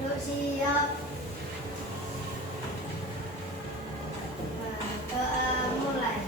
Duduk siap. Doa mulai.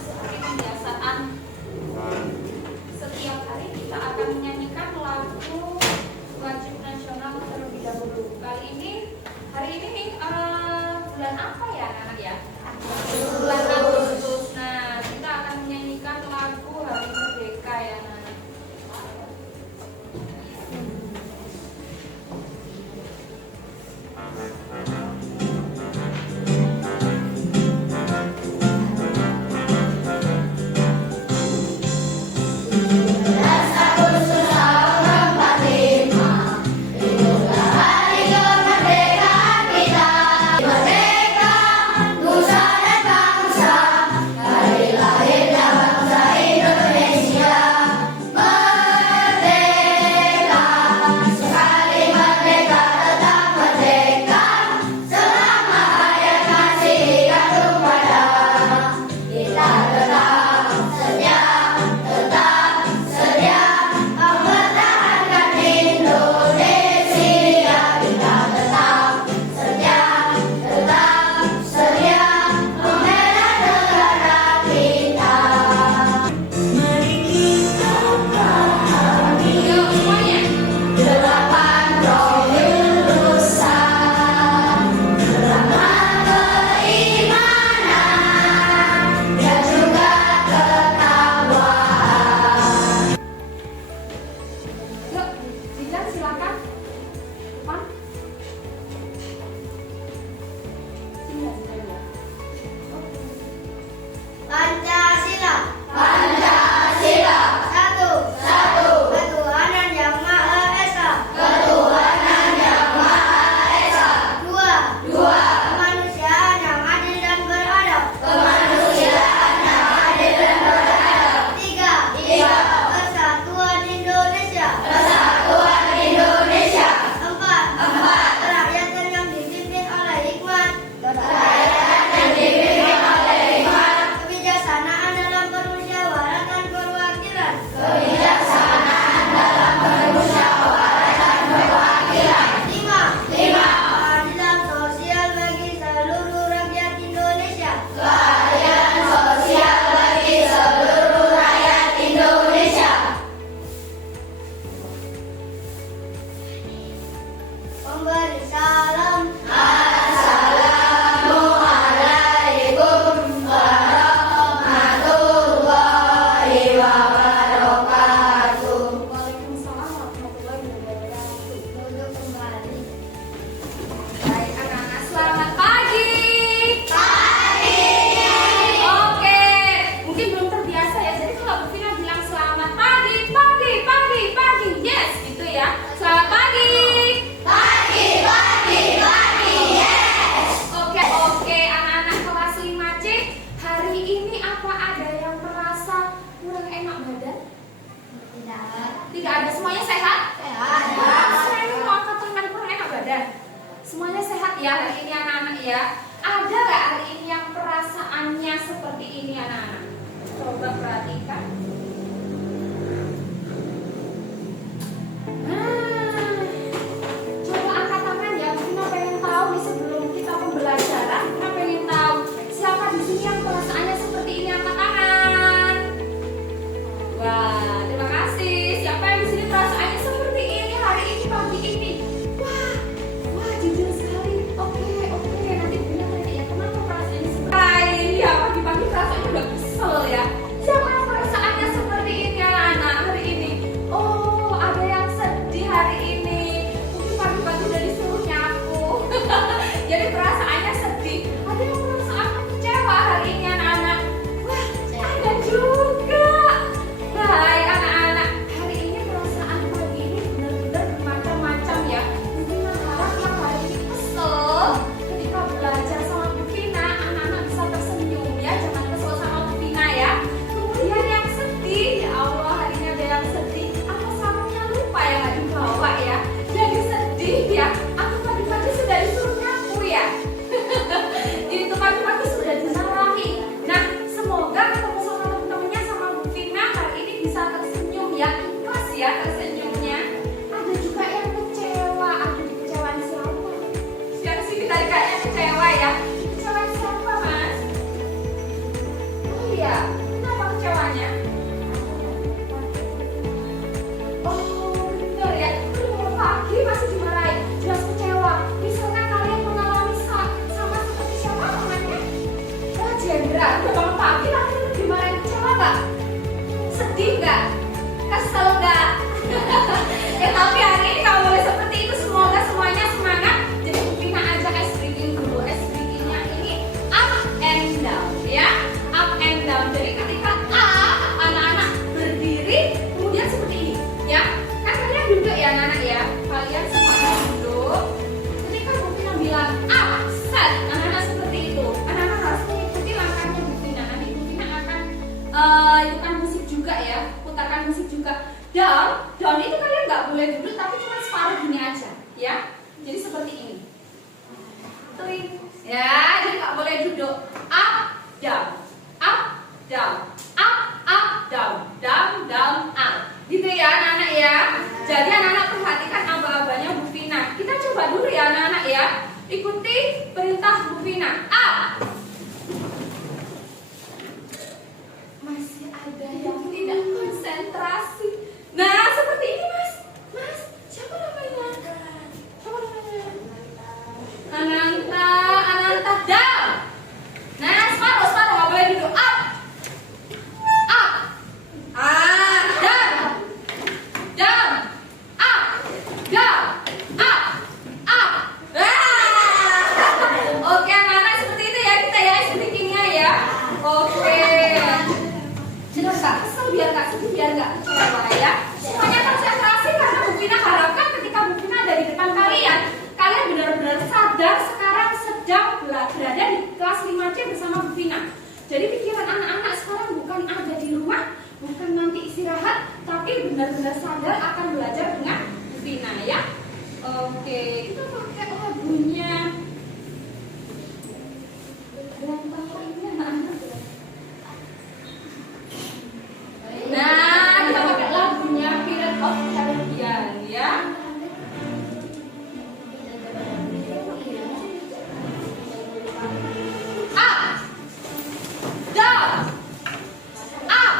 Seperti kebiasaan, setiap hari kita akan menyanyikan lagu wajib nasional terlebih dahulu. Hari ini bulan apa ya anak ya? Bulan Agustus. Nah, kita akan menyanyikan lagu Hari Merdeka ya anak. Silakan. Depan. Pancasila. Pancasila. Satu. Ketuhanan Yang Maha Esa. Ketuhanan Yang Maha Esa. Dua. Kemanusiaan yang adil dan beradab. Kemanusiaan yang adil dan beradab. Tiga. Persatuan Indonesia. Persatuan Indonesia. Empat. Kerakyatan yang dipimpin oleh hikmat. Kerakyatan yang dipimpin oleh hikmat. Kebijaksanaan dalam permusyawaratan perwakilan. Kebijaksanaan dalam permusyawaratan perwakilan. Lima. Keadilan sosial bagi seluruh rakyat Indonesia. Keadilan sosial bagi seluruh rakyat Indonesia. Memberi salam. Assalamualaikum warahmatullahi wabarakatuh. Waalaikumsalam warahmatullahi wabarakatuh. Duduk kembali. Baik anak-anak, selamat pagi. Pagi. Oke, mungkin belum terbiasa ya. Jadi kalau Bu Vina bilang selamat pagi, yes gitu ya. Selamat pagi. Pagi. duduk ya anak-anak ya. Kalian semuanya duduk. Ketika Bu Vina bilang absen, anak-anak seperti itu. Anak-anak harus mengikuti langkahnya Bu Vina. Nanti Bu Vina akan ikutan musik juga ya, putarkan musik juga. Down itu kalian nggak boleh duduk, tapi cuma separuh gini aja, ya. Jadi seperti ini. Tuing. Ya, jadi nggak boleh duduk. Up, down, up, down, up, down, down, up. Gitu ya anak-anak ya. Jadi anak-anak perhatikan aba-abanya Bu Vina. Kita coba dulu ya anak-anak ya. Ikuti perintah Bu Vina. Up. Masih ada yang tidak konsentrasi. Nah, seperti ini Mas. Mas, siapa namanya? Siapa namanya? Ananta, down. Nah, separuh, nggak boleh duduk. Up. Down. Up. Down. Up. Oke, anak-anak seperti itu ya kita ya, seperti kimia ya. Oke. Sudah nggak kesel, biar nggak sedih, biar nggak kecewa ya. Semuanya konsentrasi karena Bu Vina harapkan ketika Bu Vina ada di depan kalian, kalian benar-benar sadar sekarang sedang berada di kelas 5C bersama Bu Vina. Jadi pikiran anak-anak sekarang bukan ada di rumah, bukan nanti istirahat, tapi benar-benar sadar akan belajar dengan Bu Vina ya. Oke, kita pakai lagunya. Nah, kita pakai lagunya Pirate of Caribbean ya. Up, down, up,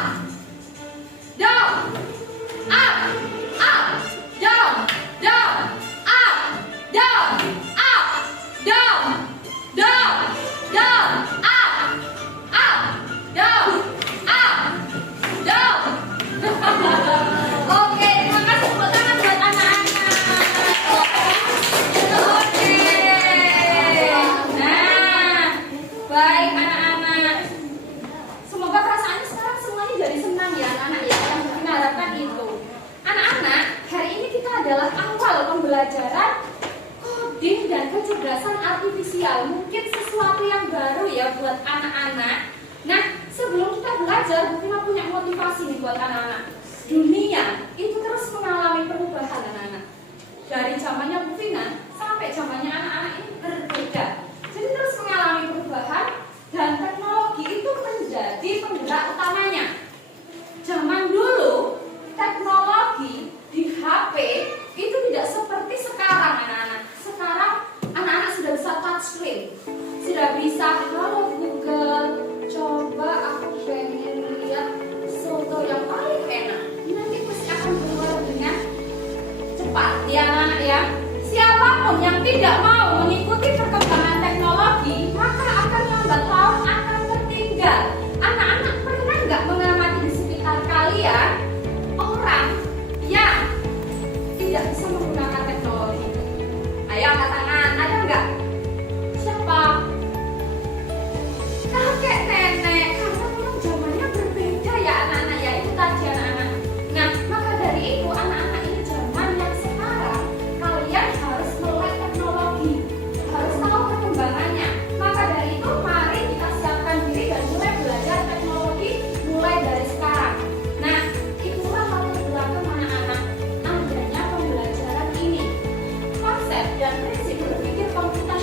down, up, down, up, down, Oke, terima kasih tepuk tangan buat anak-anak. Oke. Nah, baik anak-anak. Semoga perasaannya sekarang semuanya jadi senang ya anak-anak ya. Yang kita harapkan itu. Anak-anak, hari ini kita adalah awal pembelajaran coding dan kecerdasan artifisial. Mungkin sesuatu yang baru ya buat anak-anak. Nah, sebelum kita belajar, Bu Vina punya motivasi nih buat anak-anak. Dunia itu terus mengalami perubahan anak-anak. Dari zamannya Bu Vina sampai zamannya anak-anak ini berbeda. Jadi terus mengalami perubahan dan teknologi itu menjadi penggerak utamanya. Zaman dulu teknologi di HP itu tidak seperti sekarang anak-anak. Sekarang anak-anak sudah bisa touchscreen, sudah bisa halo Google. Coba aku pengen lihat soto yang paling enak. Nanti pasti akan keluar dengan cepat ya anak-anak ya. Siapapun yang tidak mau mengikuti perkembangan teknologi, maka akan lambat laun akan tertinggal. Anak-anak pernah nggak mengamati di sekitar kalian orang yang tidak bisa menggunakan teknologi? Ayo angkat tangan, ada nggak? Siapa? Kakek nenek, karena memang zamannya berbeda ya anak-anak ya, itu tadi anak-anak. Nah, maka dari itu anak-anak ini zaman yang sekarang kalian harus melek teknologi, harus tahu perkembangannya. Maka dari itu mari kita siapkan diri dan mulai belajar teknologi mulai dari sekarang. Nah, itulah latar belakang anak-anak adanya pembelajaran ini. Konsep dan prinsip berpikir komputasi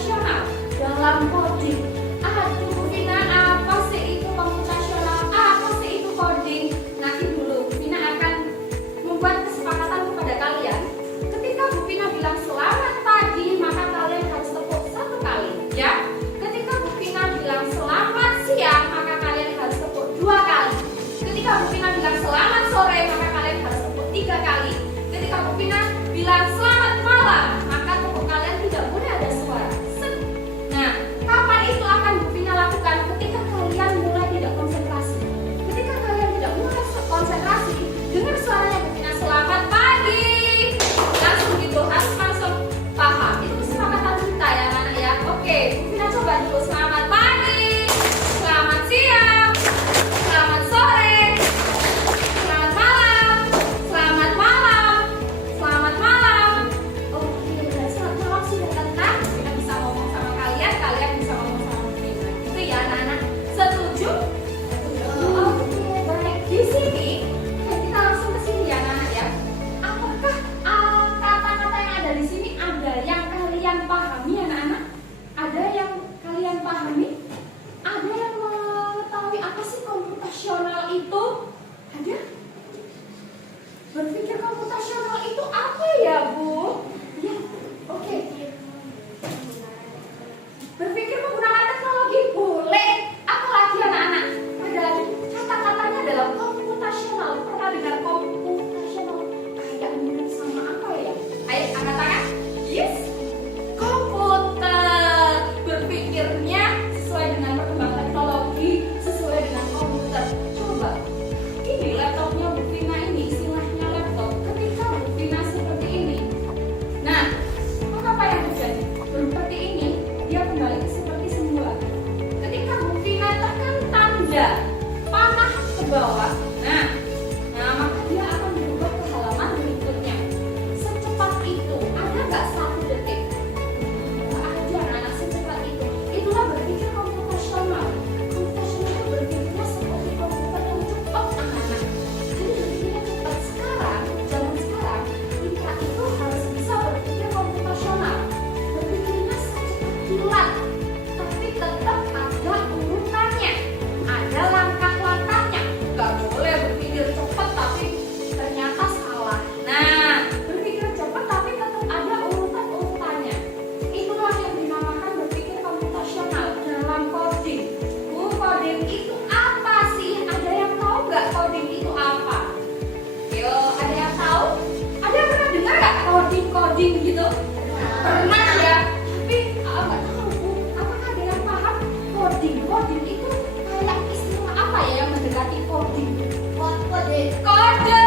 Pernah ya, tapi nggak tahu Bu, apakah ada yang paham coding? Coding itu kayak istilah apa ya yang mendekati coding? Kode. Kode,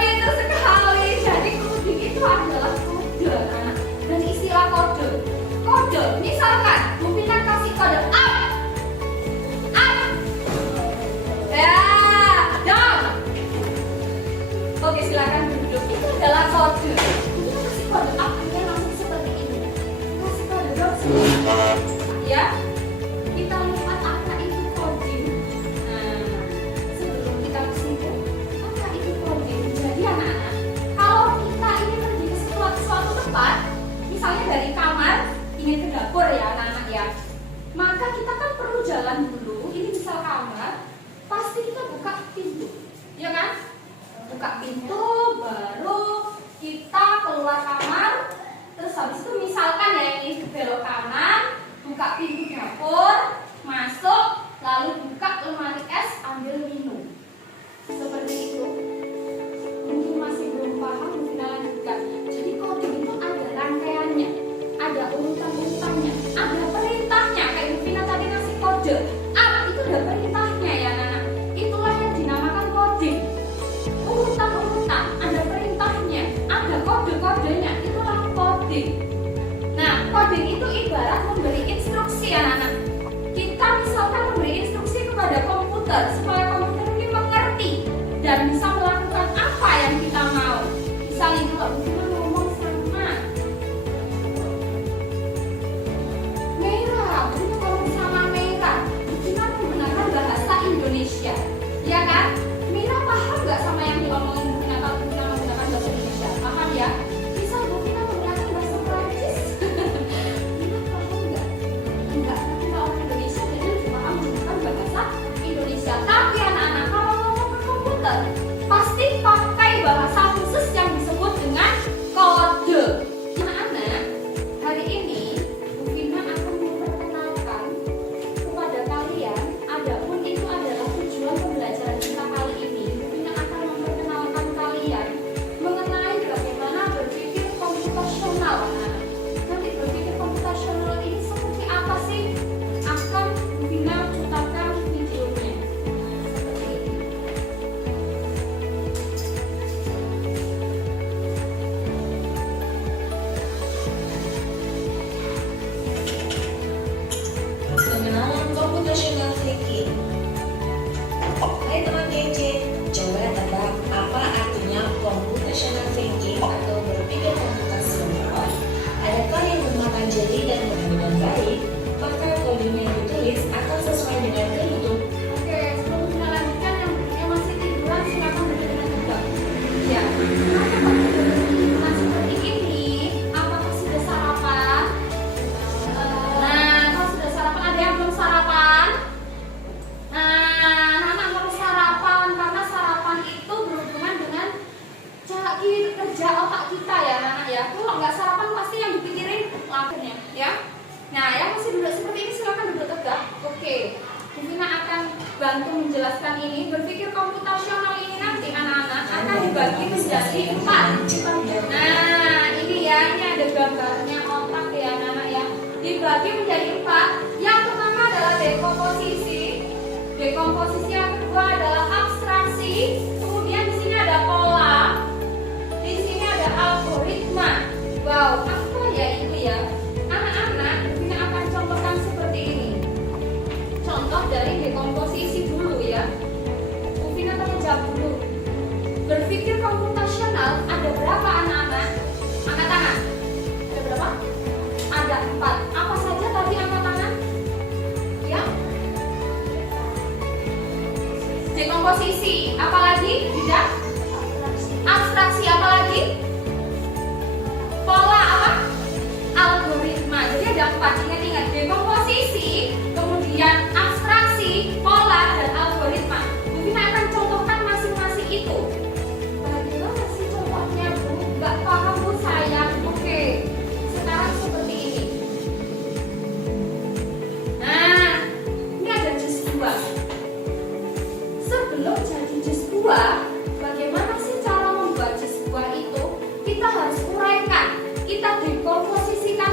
pintar sekali. Jadi coding itu adalah kode, anak. Dan istilah kode, kode. Misalkan Bu Vina kasih kode up, ya, down. Oke, silakan duduk. Itu adalah kode. Bu Vina kasih kode up, dia langsung seperti ini. Kasih kode down seperti ini. Ya, kita lihat apa itu coding. Nah, sebelum kita ke situ, apa itu coding? Jadi anak-anak, kalau kita ingin pergi ke suatu tempat, misalnya dari kamar ingin ke dapur ya anak-anak ya, maka kita kan perlu jalan dulu. Ini misal kamar, pasti kita buka pintu, ya kan? Buka pintu, baru kita keluar kamar. Terus habis itu misalkan ya ini belok kanan, buka pintu dapur, masuk, lalu buka lemari es, ambil minum. Seperti itu. Mungkin masih belum paham, mungkin lanjutkan. Jadi coding itu ada rangkaiannya, ada urutan-urutannya, ada perintahnya. Kayak Bu Vina tadi ngasih kode up, itu ada perintahnya ya anak-anak. Itulah yang dinamakan coding. Urutan-urutan, ada perintahnya, ada kode-kodenya, itulah coding. Nah, coding itu ibarat memberi instruksi anak-anak. Kita misalkan memberi instruksi kepada komputer supaya komputer ini mengerti dan bisa melakukan apa yang kita mau. Misalnya kalau Bu Vina ngomong sama Merah, Bu Vina ngomong sama Merah, Bu Vina menggunakan bahasa Indonesia, ya kan? Mira paham nggak sama yang diomongin Bu Vina kalau Bu Vina menggunakan bahasa Indonesia? Paham ya? Misal Bu Vina menggunakan bahasa Prancis, Mira paham nggak? Enggak, tapi kalau orang Indonesia jadi lebih paham menggunakan bahasa Indonesia. Tapi anak-anak kalau ngomong ke komputer, pasti pakai bahasa khusus yang disebut dengan kode. Anak-anak, hari ini Bu Vina akan memperkenalkan kepada kalian, adapun itu adalah tujuan pembelajaran kita kali ini. Bu Vina akan memperkenalkan kalian mengenai bagaimana berpikir komputasional. Anak-anak, nanti berpikir komputasional ini seperti apa sih? Akan Bu Vina putarkan videonya. Seperti ini. Pengenalan computational thinking. Hai teman kece, coba tebak apa artinya computational thinking atau berpikir komputasional? Adakah yang memakan jeli dan dengan baik? Maka kodenya yang ditulis akan sesuai dengan kehidupan. Oke, sebelum kita lanjutkan yang masih tiduran silakan duduk dengan tegak. Ya, nah seperti ini. Apakah sudah sarapan? Nah, kalau sudah sarapan, ada yang belum sarapan? Nah, anak harus sarapan karena sarapan itu berhubungan dengan cara kerja otak kita ya, anak ya. Kalau nggak sarapan pasti yang dipikirin lakunya, ya. Nah, yang masih duduk seperti ini silakan duduk tegak. Oke, Bu Vina akan bantu menjelaskan ini. Berpikir komputasional ini nanti anak-anak akan dibagi menjadi 4. Nah, ini ya, ini ada gambarnya otak ya anak-anak ya. Dibagi menjadi 4. Yang pertama adalah dekomposisi. Dekomposisi yang kedua adalah abstraksi. Kemudian di sini ada pola. Di sini ada algoritma. Wow, apa ya itu ya? Anak-anak, Bu Vina akan contohkan seperti ini. Contoh dari dekomposisi dulu ya. Bu Vina tanya jawab dulu. Berpikir komputasional ada berapa anak-anak? Angkat tangan. Ada berapa? Ada 4. Apa saja tadi angkat tangan? Ya. Dekomposisi. Apalagi? Tidak. Abstraksi apalagi? Pola apa? Algoritma. Jadi ada 4. Ingat-ingat, dekomposisi, kemudian abstraksi, pola, dan algoritma. Bu Vina akan contohkan masing-masing itu. Bagaimana sih contohnya, Bu? Gak paham, Bu, sayang. Oke, sekarang seperti ini. Nah, ini ada jus buah. Sebelum jadi jus buah, bagaimana sih cara membuat jus buah itu? Kita harus uraikan, kita dekomposisikan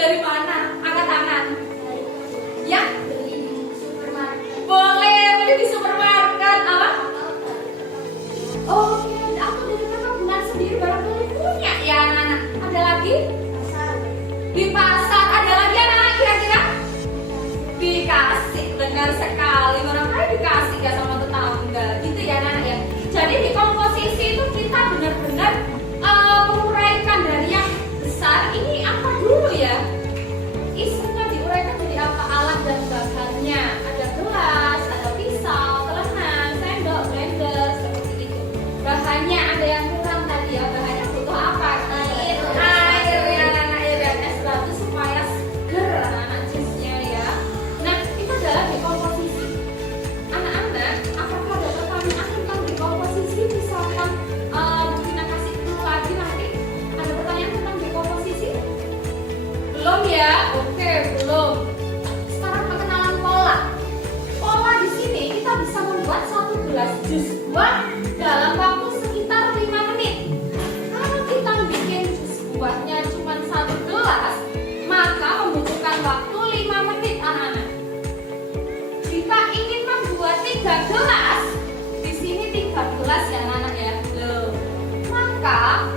Dari mana? Angkat tangan. Ya, Beli di supermarket. boleh beli di supermarket. Apa? Oke, aku dari perkebunan sendiri barangkali punya ya anak-anak. Ada lagi? Pasar. Di pasar ada lagi anak-anak kira-kira? Dikasih, benar sekali. Barangkali dikasih ya sama tetangga. Gitu ya anak-anak ya. Jadi di komposisi itu kita benar-benar menguraikan dari yang besar. Ini apa dulu ya? Isinya diuraikan jadi apa? Alat dan bahannya. Ada gelas, ada pisau, telenan, sendok, blender, seperti itu. Bahannya ada yang kurang tadi ya. Bahannya butuh apa? Air. Air ya anak-anak ya. Dan es batu supaya seger anak-anak jusnya ya. Nah, itu adalah dekomposisi. Anak-anak, apakah ada pertanyaan tentang dekomposisi? Misalkan kita kasih dulu lagi nanti. Ada pertanyaan tentang dekomposisi? Belum ya? Oke, belum. Sekarang perkenalan pola. Pola di sini kita bisa membuat satu gelas jus buah dalam waktu sekitar 5 menit. Kalau kita bikin jus buahnya cuma satu gelas, maka membutuhkan waktu 5 menit anak-anak. Jika ingin membuat 3 gelas, di sini 3 gelas ya anak-anak ya. Loh, maka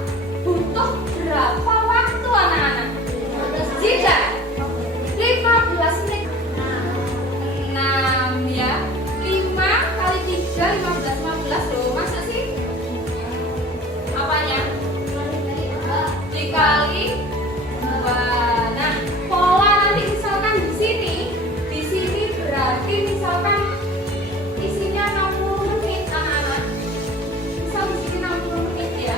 butuh berapa waktu anak-anak? Jika 15 menit 6 ya. 5 kali 3 15 loh. Masa sih? Apanya? Dikali 2. Nah, pola nanti misalkan di sini berarti misalkan isinya 60 menit anak-anak. Misal di sini 60 menit ya.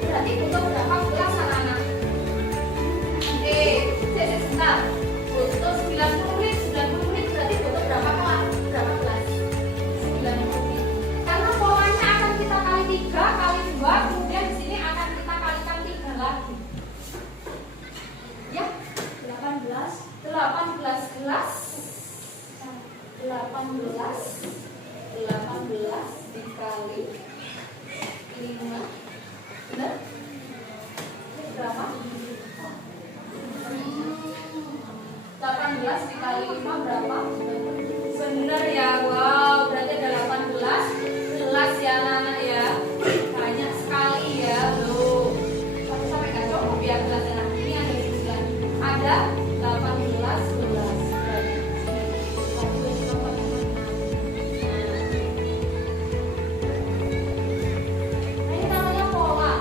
Berarti butuh berapa gelas anak-anak? Sebentar. Butuh 90 menit. 90 menit berarti butuh berapa gelas? Berapa gelas? 90 menit. Karena polanya akan kita kali 3 kali 2, kemudian di sini akan kita kalikan 3 lagi. Ya, 18 gelas. 18 dikali 5. Benar? Berapa? 18 dikali 5 berapa? Bener ya, wow, berarti ada 18 gelas ya anak-anak ya. Banyak sekali ya, loh. Sampai gak cukup ya gelasnya. Nah, ini ada 9. Ada 18 gelas. Banyak. 1, 2, 3, 4, 5, 6. Nah, ini namanya pola.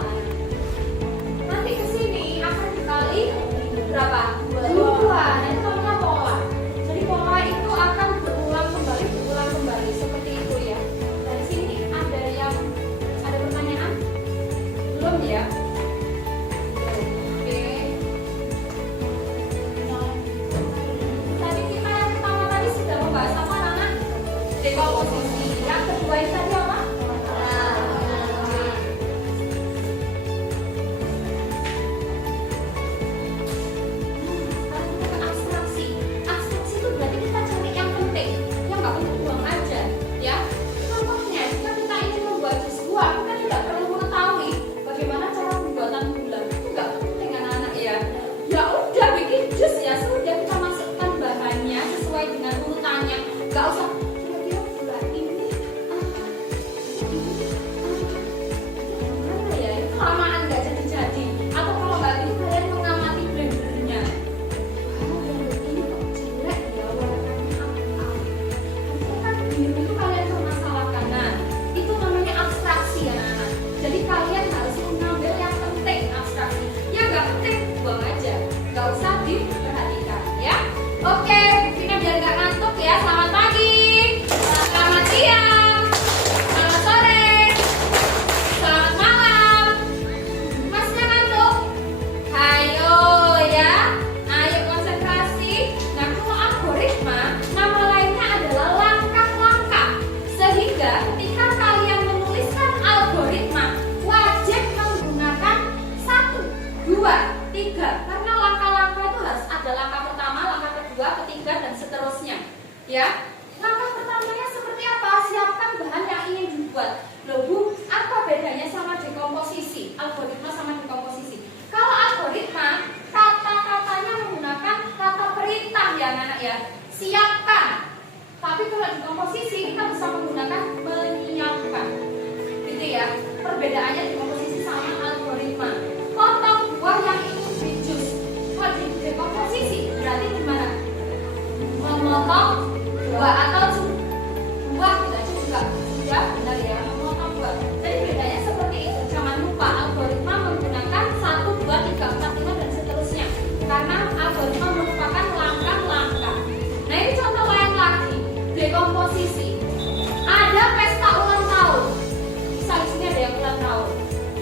Nanti kesini akan dikali berapa? 2. Nah, itu namanya pola. Jadi pola itu akan berulang kembali seperti itu ya. Dari sini ada pertanyaan? Belum ya? Oke. Tadi kita yang pertama tadi sudah membahas apa anak? Dekomposisi. Yang kedua itu tadi apa? Abstraksi itu berarti kita cari yang penting, yang nggak penting buang aja, ya. Contohnya, jika kita ingin membuat jus buah, kita tidak perlu mengetahui bagaimana cara pembuatan gula. Itu nggak penting anak-anak ya. Ya udah bikin jus ya, sudah kita masukkan bahannya sesuai dengan urutannya. Nggak usah kira-kira gula ini gimana ya? Itu kelamaan nggak jadi-jadi. Atau kalau nggak gitu kalian mengamati blendernya. Ini kok jelek ya warnanya apa? Itu kan biru itu kalian permasalahkan. Nah, itu namanya abstraksi anak-anak. Jadi kalian harus mengambil yang penting abstraksi. Yang nggak penting buang aja, nggak usah diperhatikan ya. Oke, buktinya biar nggak ngantuk ya. Selamat pagi, selamat siang, selamat sore, selamat malam. Masnya ngantuk? Ayo ya, ayo konsentrasi. Nah, kalau algoritma, nama lainnya adalah langkah-langkah. Sehingga ketika kalian menuliskan algoritma, wajib menggunakan 1, 2, 3. Karena langkah-langkah itu harus ada langkah pertama, langkah kedua, ketiga, dan seterusnya. Ya, langkah pertamanya seperti apa? Siapkan bahan yang ingin dibuat. Loh Bu, apa bedanya sama dekomposisi? Algoritma sama dekomposisi. Kalau algoritma, kata-kata kalau di komposisi kita bisa menggunakan menyiapkan, gitu ya. Perbedaannya di komposisi sama algoritma. Potong buah yang ingin di jus. Kalau di dekomposisi berarti gimana? Memotong buah atau buah kita juga sudah benar ya, memotong buah. Jadi bedanya seperti itu. Jangan lupa algoritma menggunakan 1, 2, 3, 4, 5 dan seterusnya. Karena algoritma merupakan langkah-langkah. Nah ini contoh lain lagi, dekomposisi. Ada pesta ulang tahun. Misal di sini ada yang ulang tahun.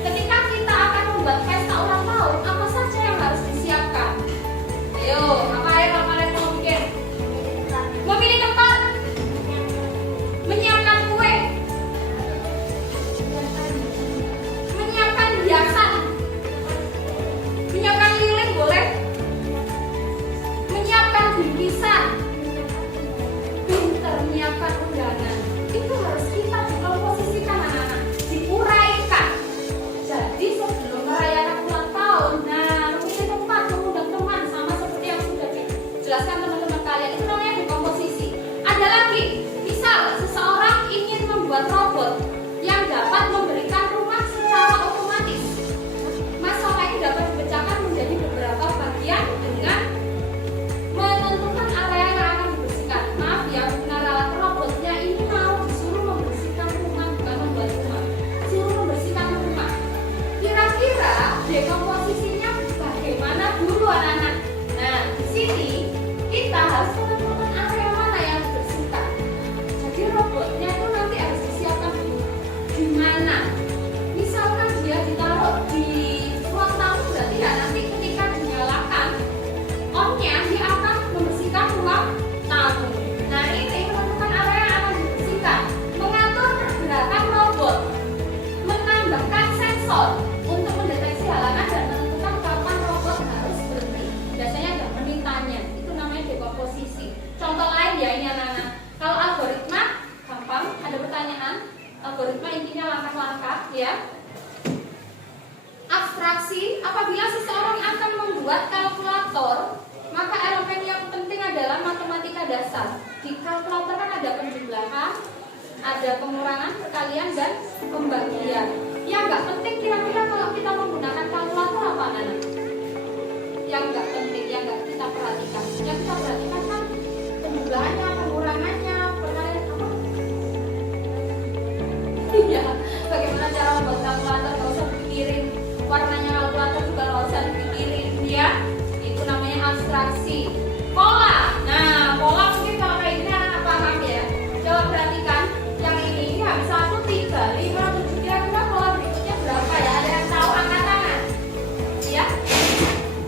Ketika kita akan membuat pesta ulang tahun, apa saja yang harus disiapkan? Ayo, apa yang kalian mau bikin? Memilih tempat, menyiapkan kue, menyiapkan hiasan, menyiapkan lilin boleh, menyiapkan bingkisan, pinter menyiapkan undangan. Itu harus kita dikomposisikan anak-anak, diuraikan. Jadi sebelum merayakan ulang tahun, nah memilih tempat, mengundang teman sama seperti yang sudah dijelaskan teman-teman kalian, itu namanya dekomposisi. Ada lagi, misal seseorang ingin membuat robot yang dapat memberikan rumah secara otomatis. Masalah ini dapat dipecahkan menjadi beberapa bagian dengan menentukan area yang akan dibersihkan. Maaf ya, benar alat robotnya ini mau disuruh membersihkan rumah, bukan membuat rumah. Suruh membersihkan rumah. Kira-kira dekomposisinya bagaimana dulu anak-anak? Nah, di sini kita harus menentukan area mana yang dibersihkan. Jadi robotnya itu nanti harus disiapkan dulu. Di mana? Misalkan dia ditaruh di ruang tamu, berarti ya nanti ketika dinyalakan onnya dia akan membersihkan ruang tamu. Nah ini menentukan area yang akan dibersihkan, mengatur pergerakan robot, menambahkan sensor untuk mendeteksi halangan dan menentukan kapan robot harus berhenti. Biasanya ada menitanya, itu namanya dekomposisi. Contoh lain ya ini anak-anak. Kalau algoritma gampang, ada pertanyaan. Algoritma intinya langkah-langkah ya. Abstraksi, apabila seseorang akan membuat kalkulator, maka elemen yang penting adalah matematika dasar. Di kalkulator kan ada penjumlahan, ada pengurangan, perkalian, dan pembagian. Yang nggak penting kira-kira kalau kita menggunakan kalkulator apa anak? Yang nggak penting, yang nggak kita perhatikan. Yang kita perhatikan kan penjumlahannya, pengurangannya, perkalian apa? Iya, bagaimana cara membuat kalkulator? Nggak usah dipikirin. Warnanya kalkulator juga nggak usah dipikirin ya. Itu namanya abstraksi. Pola. Nah, pola mungkin kalau kayak gini anak paham ya. Coba perhatikan. Yang ini habis 1, 3, 5, 7. Kira-kira pola berikutnya berapa ya? Ada yang tahu? Angkat tangan. Ya?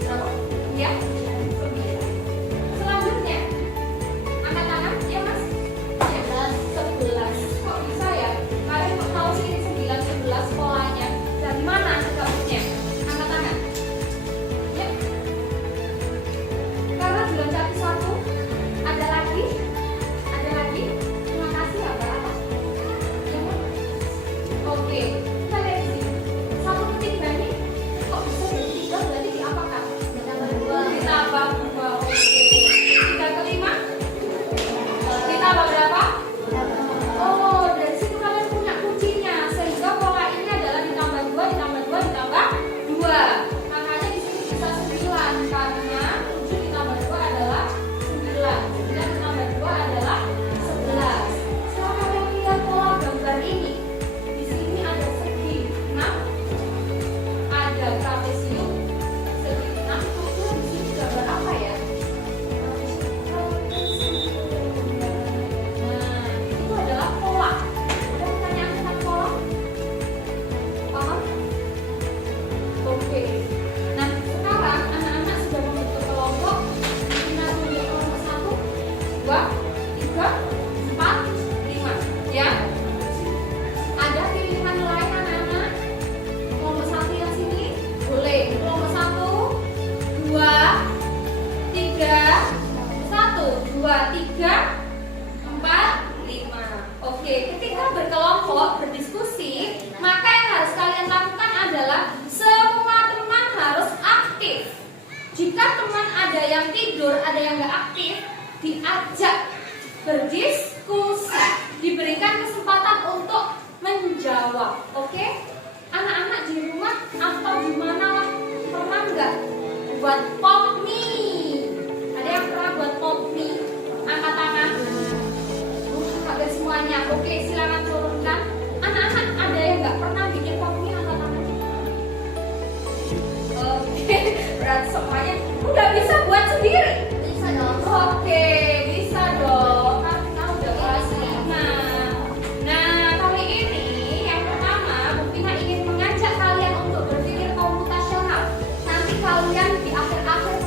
Berapa? Ya? 9. Selanjutnya angkat tangan. Ya mas? Ya, 11. Kok bisa ya? Kalian kok tahu sih ini 9, 11 polanya? Dari mana sebabnya? Angkat tangan. Ya. Karena dilengkapi 1. Ada lagi? Ada lagi? Terima kasih ya Mbak. Apa? Ya, Mbak? Oke. Kita lihat di sini. 1 ketiga ini kok bisa jadi 3? Berarti diapakan? Ditambah 2. Ditambah 2. Oke. 3 kelima? Ditambah berapa? Oh, dari situ kalian punya kuncinya. Sehingga pola ini adalah ditambah 2, ditambah 2, ditambah 2. Makanya di sini bisa 9 karena 7 ditambah 2 adalah 9. 9 ditambah 2 adalah 11. Setelah kalian lihat pola gambar ini, di sini ada segi 6, ada trapesium, segi 6. Kira-kira di sini gambar apa ya? Nah, itu adalah pola. Ada pertanyaan tentang pola? Paham? Oke. Nah, sekarang anak-anak sudah membentuk kelompok. Kita tunjuk kelompok 1, 2, 3, 4, 5. Ya. Ada pilihan lain anak-anak? Kelompok 1 yang sini boleh. Kelompok 1, 2, 3, 1, 2, 3, 4, 5. Oke, ketika berkelompok berdiskusi, maka yang harus kalian lakukan adalah semua teman harus aktif. Jika teman ada yang tidur, ada yang nggak aktif, diajak berdiskusi, diberikan kesempatan untuk menjawab. Oke? Anak-anak di rumah atau di mana lah pernah nggak buat pop mie? Ada yang pernah buat pop mie? Angkat tangan. Hampir semuanya. Oke, silakan turunkan. Anak-anak ada yang nggak pernah bikin pop mie? Angkat tangan. Oke, berarti semuanya udah bisa buat sendiri. Bisa dong. Oke, bisa dong. Kan kita udah kelas 5. Nah, kali ini yang pertama, Bu Vina ingin mengajak kalian untuk berpikir komputasional. Nanti kalian di akhir-akhir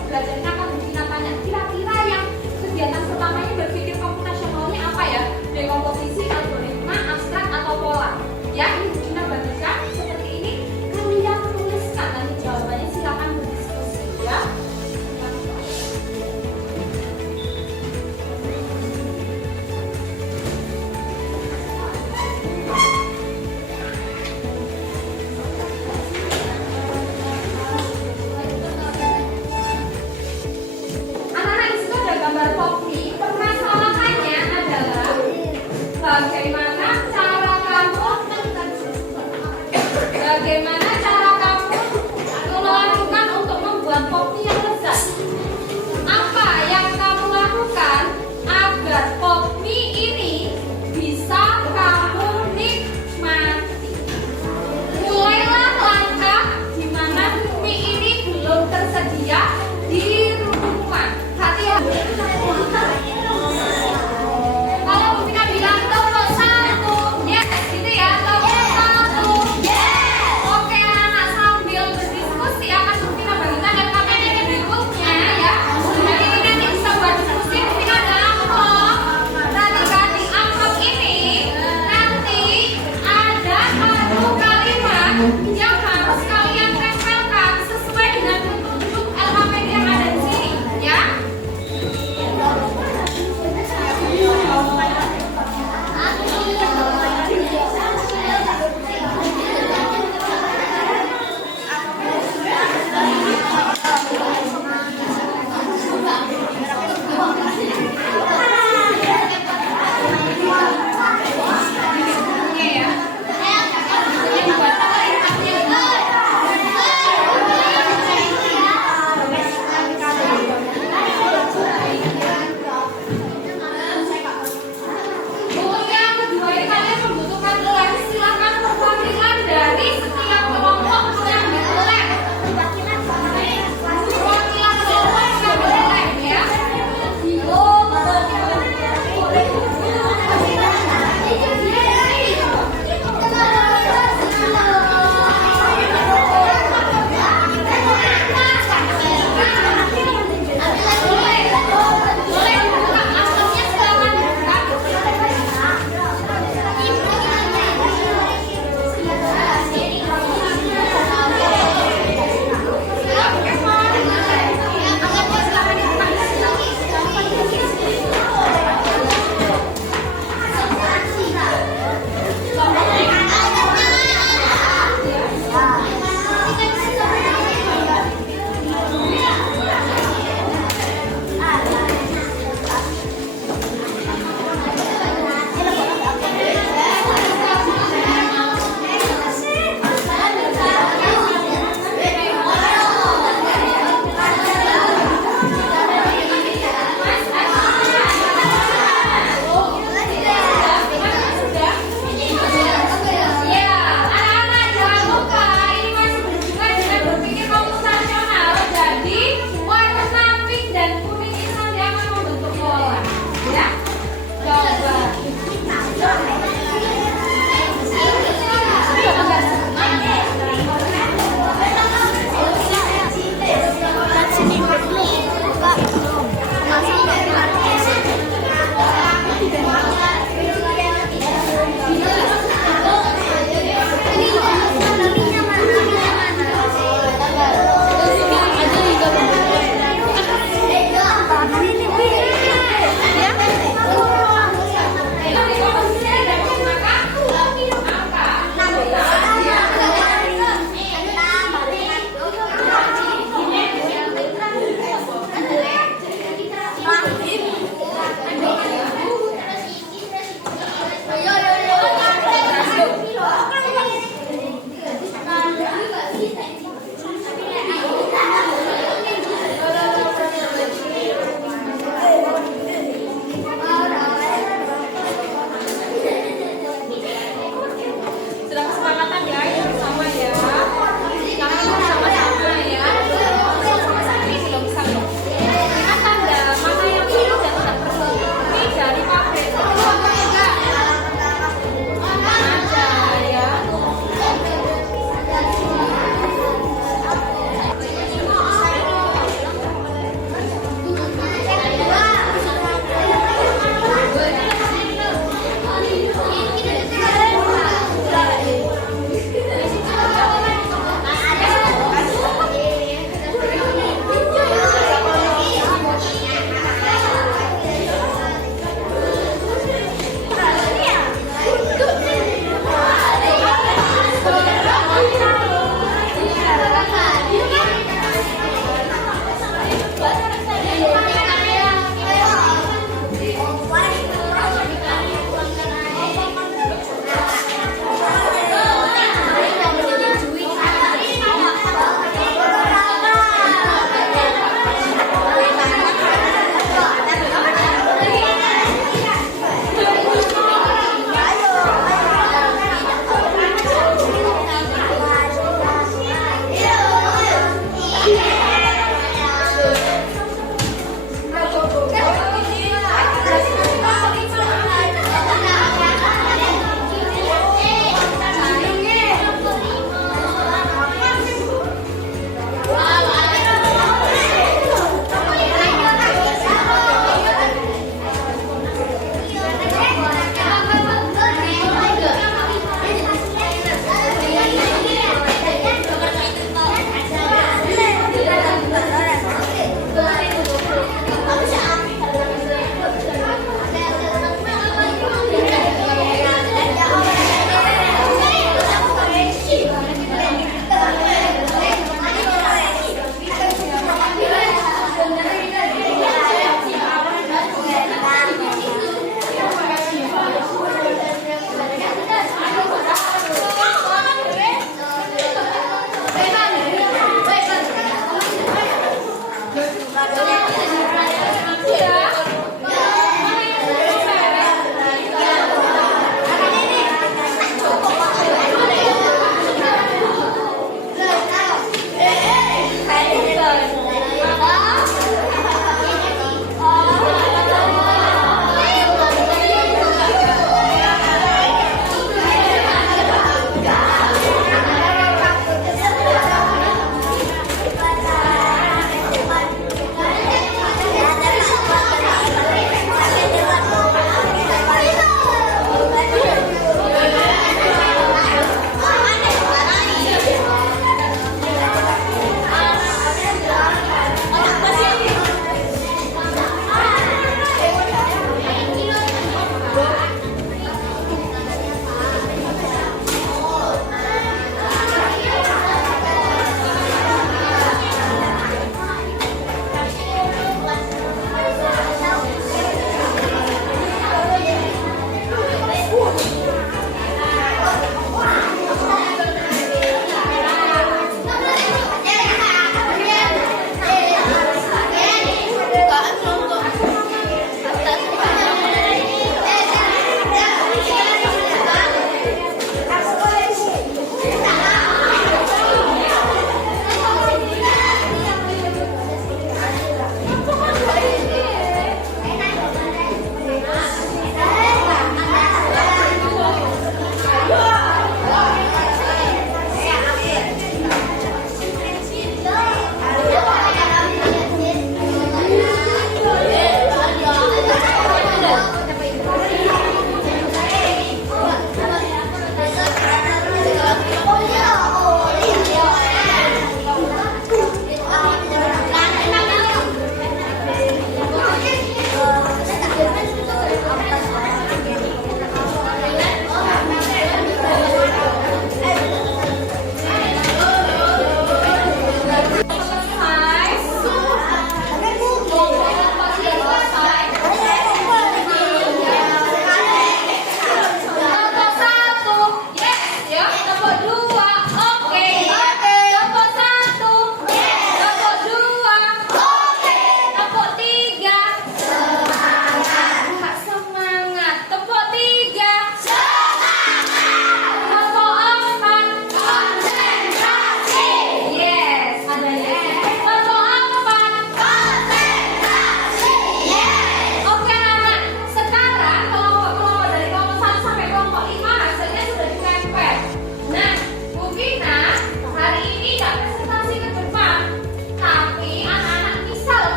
Thank you.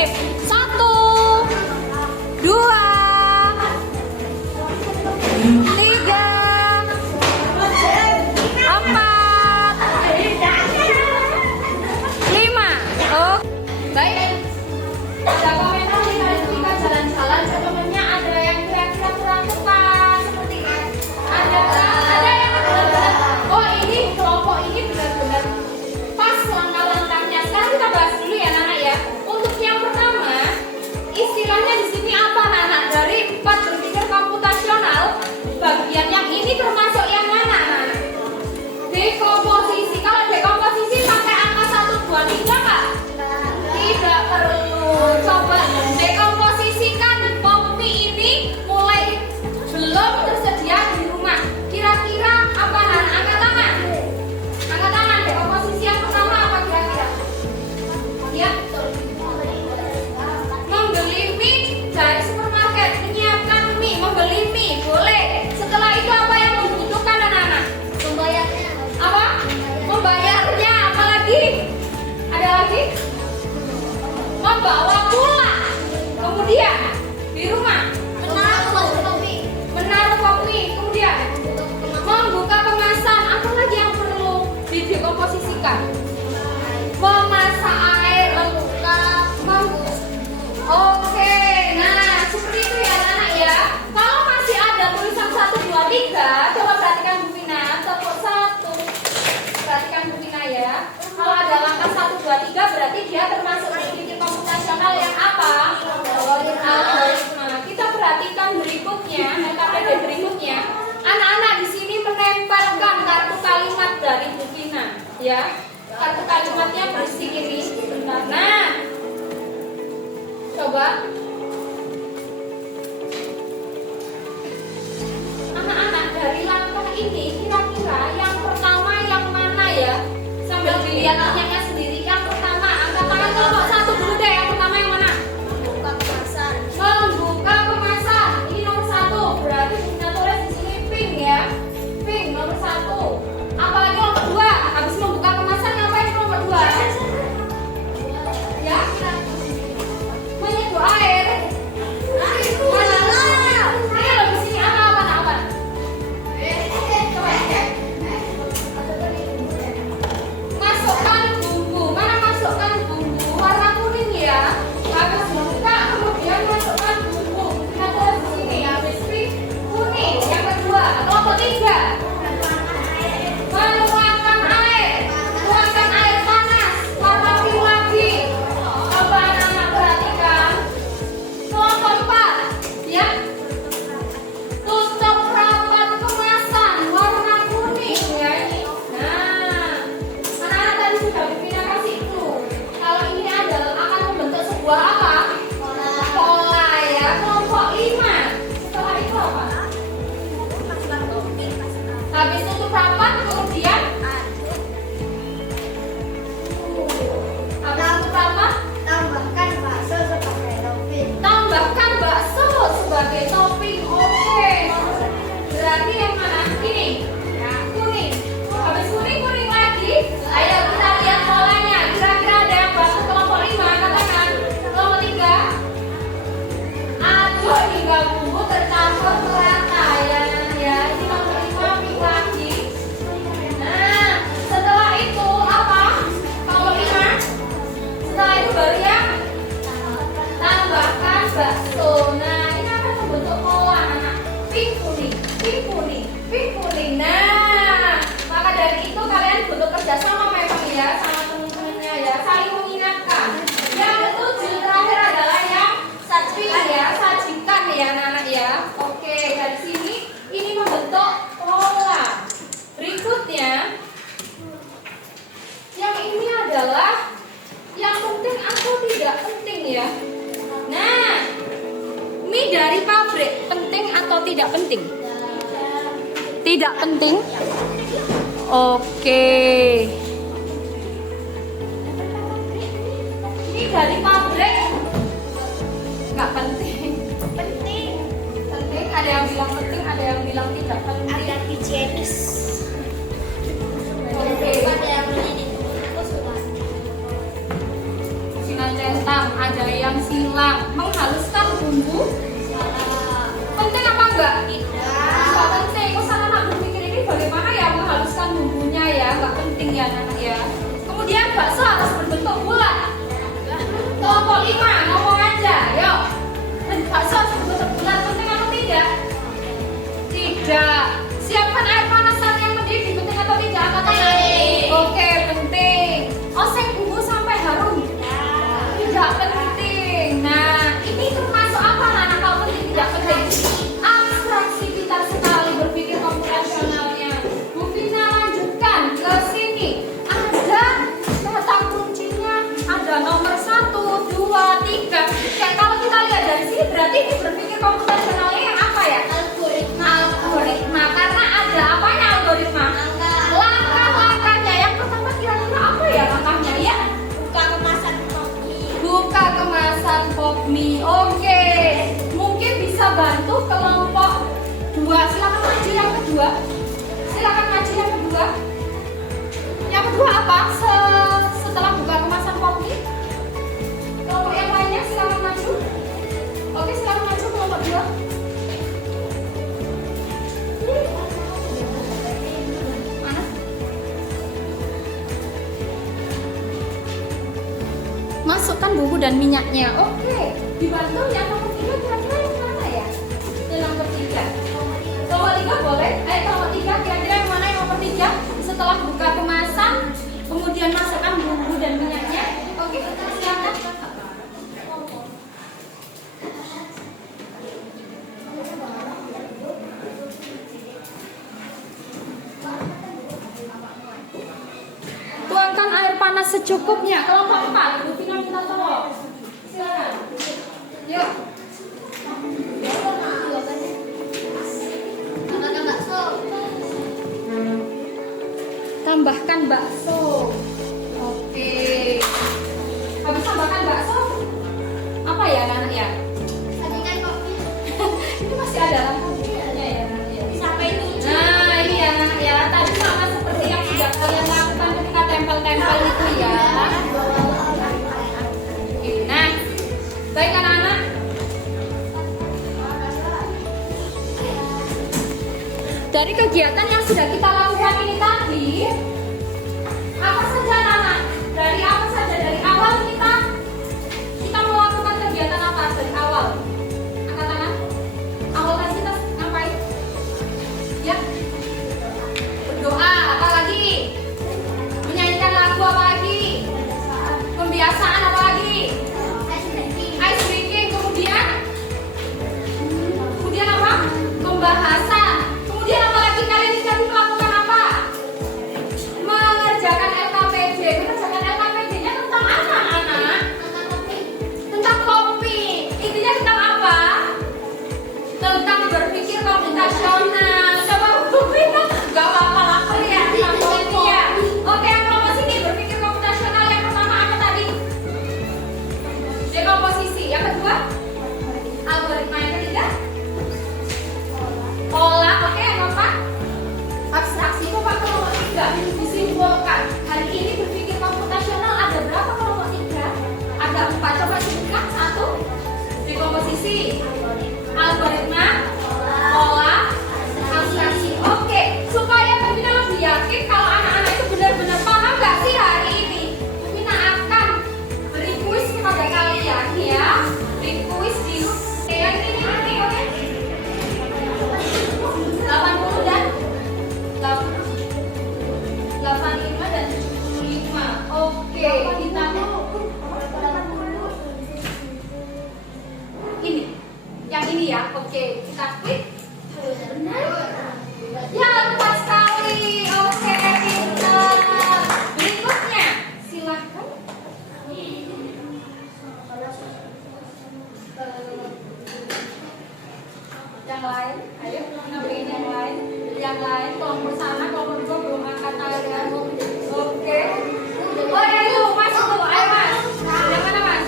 sip. 1, 2, 3, 4, 5. Oh, baik. Ada komentar nih dari Vika jalan-jalan ke temennya, ada yang kira-kira kurang tepat seperti ini. Ada yang benar-benar, oh ini kelompok ini benar-benar pas langkah-langkahnya. Sekarang kita bahas dulu ya Nana ya. Untuk yang pertama, istilahnya di sini apa Nana? Dari 4 berpikir komputasional, bagian yang ini termasuk yang mana Nana? Dekomposisi. Kalau dekomposisi pakai angka 1, 2, 3 Kak? Tidak perlu. Coba dekomposisikan pop mie ini mulai belum tersedia di rumah. Kira-kira apa Nana? Angkat tangan. Angkat tangan. Dekomposisi yang pertama apa kira-kira? Ya. Membeli mie dari supermarket, menyiapkan mie, membeli mie, boleh. Setelah itu apa yang dibutuhkan anak-anak? Membayarnya. Apa? Membayarnya, apalagi? Ada lagi? Membawa pulang. Kemudian di rumah menaruh kopi. Kemudian membuka kemasan. Apa lagi yang perlu didekomposisikan? Memasak air, Oke, nah seperti itu ya anak ya. Kalau masih ada tulisan 1, 2, 3, coba perhatikan Bu Vina. Tepuk 1. Perhatikan Bu Vina ya. Kalau ada langkah 1, 2, 3 berarti dia termasuk berpikir komputasional yang apa? Algoritma. Kita perhatikan berikutnya, LKPD berikutnya. Anak-anak di sini menempelkan kartu kalimat dari Bu Vina, ya. Kartu kalimatnya berisi ini. Bentar. Nah, coba. Anak-anak dari langkah ini kira-kira yang pertama yang mana ya? Sambil dilihat anaknya sendiri. Yang pertama, angkat tangan kelompok 1 dulu deh. Yang pertama yang mana? Membuka kemasan. Membuka kemasan. Ini nomor 1. Berarti kita tulis di sini pink ya. Pink nomor 1. Apalagi nomor 2. Habis membuka kemasan ngapain nomor 2? Ya. Menyeduh air. Ini loh di sini apa? Coba ya. Masukkan bumbu. Mana masukkan bumbu? Warna kuning ya. Habis buka kemudian masukkan bumbu. Kita tulis di sini. Habis kuning. Yang kedua, kelompok 3. Menuangkan air. Tuangkan air panas. Warna biru lagi. Coba anak-anak perhatikan. Kelompok 4. Ya. Tutup rapat kemasan. Warna kuning ya ini. Nah. Anak-anak tadi sudah Vina kasih itu. Kalau ini adalah akan membentuk sebuah apa? Pola ya. Kelompok 5. Setelah itu apa? Habis tutup rapat kemudian habis tutup rapat Tambahkan bakso sebagai topping. tambahkan bakso sebagai topping. Oke. Berarti yang mana? Ini. Ya, kuning. Habis kuning lagi. Ayo kita lihat polanya. Kira-kira ada yang masuk kelompok 5, katakan. Kelompok 3. Aduh, hingga bumbu tercampur merata ya. Ya, ini nomor 5 pink lagi. Nah, setelah itu apa? Kelompok 5. Setelah itu baru yang tambahkan bakso. Nah, ini akan membentuk pola anak. Pink kuning, pink kuning, pink kuning. Nah, maka dari itu kalian butuh kerjasama memang ya sama teman-temannya ya, saling mengingatkan. Yang ketujuh terakhir adalah yang pink ya, sajikan ya anak-anak ya. Oke, dari sini ini membentuk pola. Berikutnya, yang ini adalah yang penting atau tidak penting ya. Nah, mie dari pabrik penting atau tidak penting? Tidak penting. Oke. Mie dari pabrik nggak penting. Penting. Penting. Ada yang bilang penting, ada yang bilang tidak penting. Agar higienis. Oke. Pada yang beli di toko suka. Sinan centang. ada yang silang. Menghaluskan bumbu penting apa enggak? Enggak penting. Usah anak berpikir ini bagaimana ya menghaluskan bumbunya ya, enggak penting ya anak ya. Kemudian bakso harus berbentuk bulat. Kelompok 5 ngomong aja, yuk. Bakso harus berbentuk bulat, penting atau tidak? Tidak. Siapkan air panas yang mendidih, penting atau tidak? Oke, penting. Oseng bumbu sampai harum. Tidak penting. Nah, ini termasuk apa anak kalau penting tidak penting? Abstraksi, pintar sekali berpikir komputasionalnya. Bu Vina lanjutkan ke sini. Ada kata kuncinya, ada nomor 1, 2, 3. Kayak kalau kita lihat dari sini berarti ini berpikir komputasionalnya yang apa ya? Algoritma. Karena ada apanya algoritma? Langkah-langkahnya. Yang pertama kira-kira apa ya langkahnya ya? Buka kemasan kopi. Buka kemasan pop mie. Oke. Mungkin bisa bantu kelompok 2. Silakan maju yang kedua. Silakan maju yang kedua. Yang kedua apa? Setelah buka kemasan pop mie. Kelompok yang lainnya silakan maju. Oke, silakan maju kelompok 2. Mana? Masukkan bumbu dan minyaknya. Oke, dibantu yang nomor 3 kira-kira yang mana ya? Yang nomor 3. Nomor 3 boleh? Nomor 3 kira-kira yang mana yang nomor 3? Setelah buka kemasan, kemudian masukkan bumbu dan minyaknya. Oke, silakan. Tuangkan air panas secukupnya. Kelompok 4, Bu Vina minta tolong. Silakan. Yuk. Tambahkan bakso. Tambahkan bakso. Oke. Habis tambahkan bakso, apa ya anak ya? Sajikan kopi. Ini masih ada langkahnya ya anak ya. Sampai itu. Nah ini ya anak ya. Tadi sama seperti yang sudah kalian lakukan ketika tempel-tempel itu ya. Nah, baik anak-anak. Dari kegiatan yang sudah kita lakukan ini tadi, apa saja anak-anak? Dari apa saja? Dari awal kita melakukan kegiatan apa? Dari awal. Angkat tangan. Awal tadi kita ngapain? Ya. Berdoa. Apa lagi? Menyanyikan lagu apa lagi? Pembiasaan apa lagi? Ice breaking. Kemudian apa? Pembahasan. Kemudian apa lagi kalian tadi melakukan apa? Mengerjakan LKPD. Mengerjakan LKPD-nya tentang apa anak? Tentang kopi. Intinya tentang apa? Tentang berpikir komputasional. Coba Bu Vina, gak apa-apa lapar ya tentang kopi ya. Oke, yang kelompok sini berpikir komputasional yang pertama apa tadi? Dekomposisi. Yang kedua? Algoritma. Yang ketiga? Pola. Oke, yang keempat? Abstraksi. Itu faktor nomor 3. Disimpulkan. Hari ini berpikir komputasional ada berapa kelompok 3? Ada 4. Coba sebutkan. 1. Dekomposisi. Algoritma. Pola. Abstraksi. Oke, supaya Bu Vina lebih yakin kalau anak-anak itu benar-benar paham gak sih hari ini? Bu Vina akan beri kuis kepada kalian ya. Beri kuis di yang ini oke. 80 dan 85 dan 75. Oke, kita ini. Yang ini ya. Oke, kita klik. Ya, tepat sekali. Oke, pintar. Berikutnya, silahkan. Yang lain, ayo ngambilin yang lain. Yang lain, kelompok sana, kelompok 2 belum angkat tangan. Oke. Oh ya, itu mas itu, ayo mas. Yang mana mas?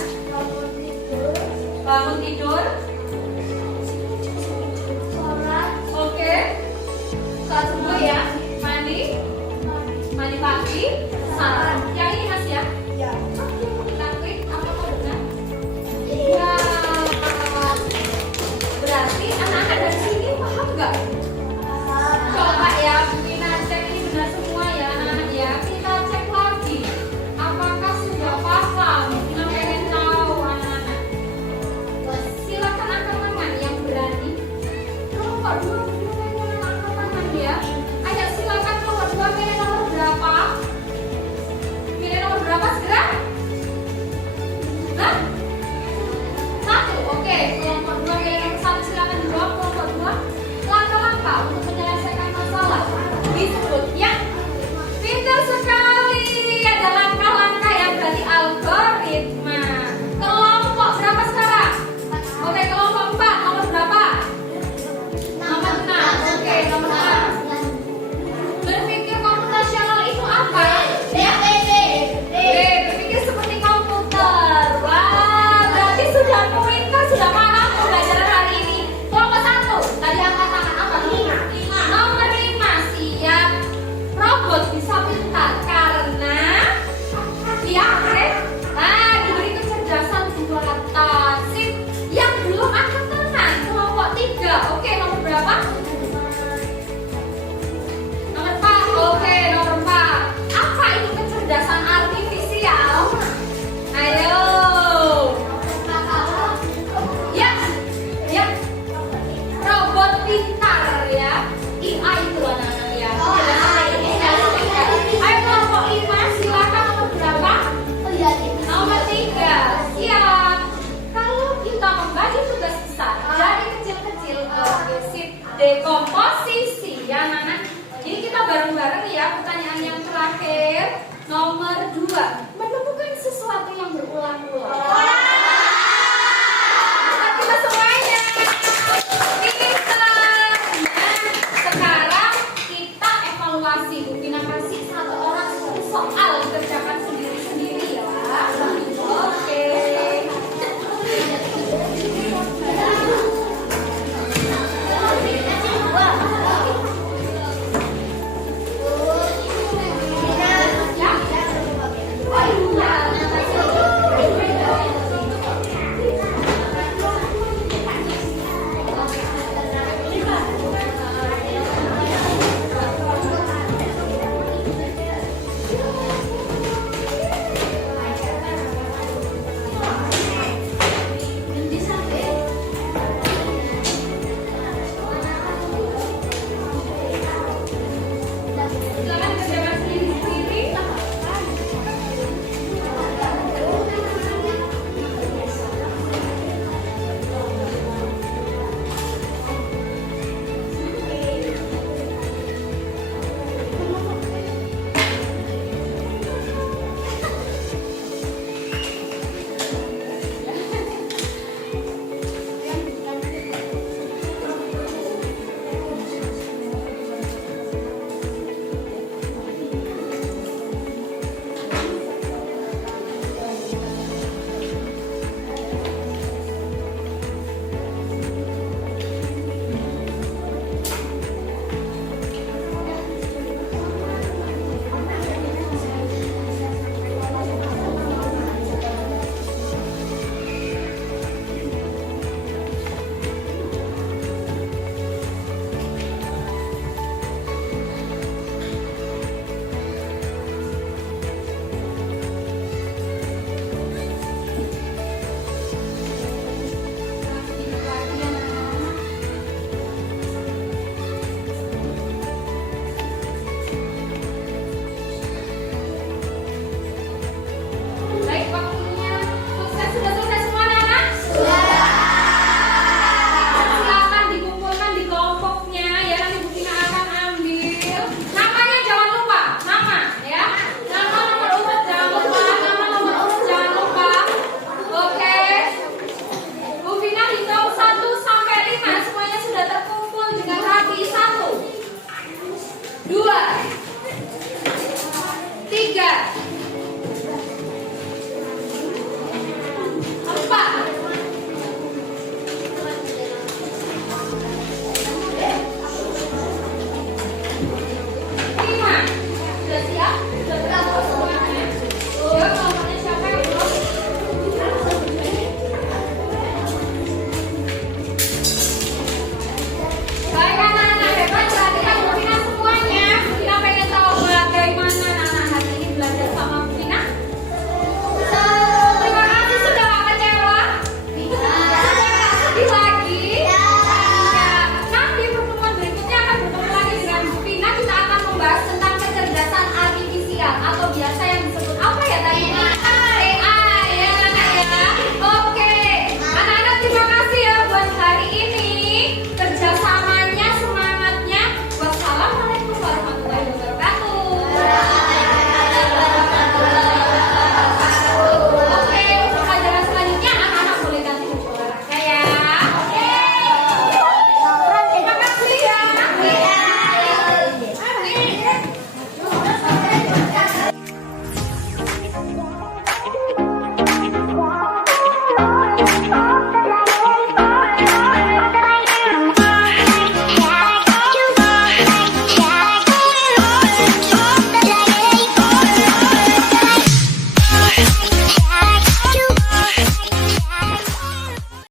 Bangun tidur. Oke. Saat subuh ya, mandi pagi, salam. Yang ini mas ya? Oke, kita klik apa kodenya? Dekomposisi.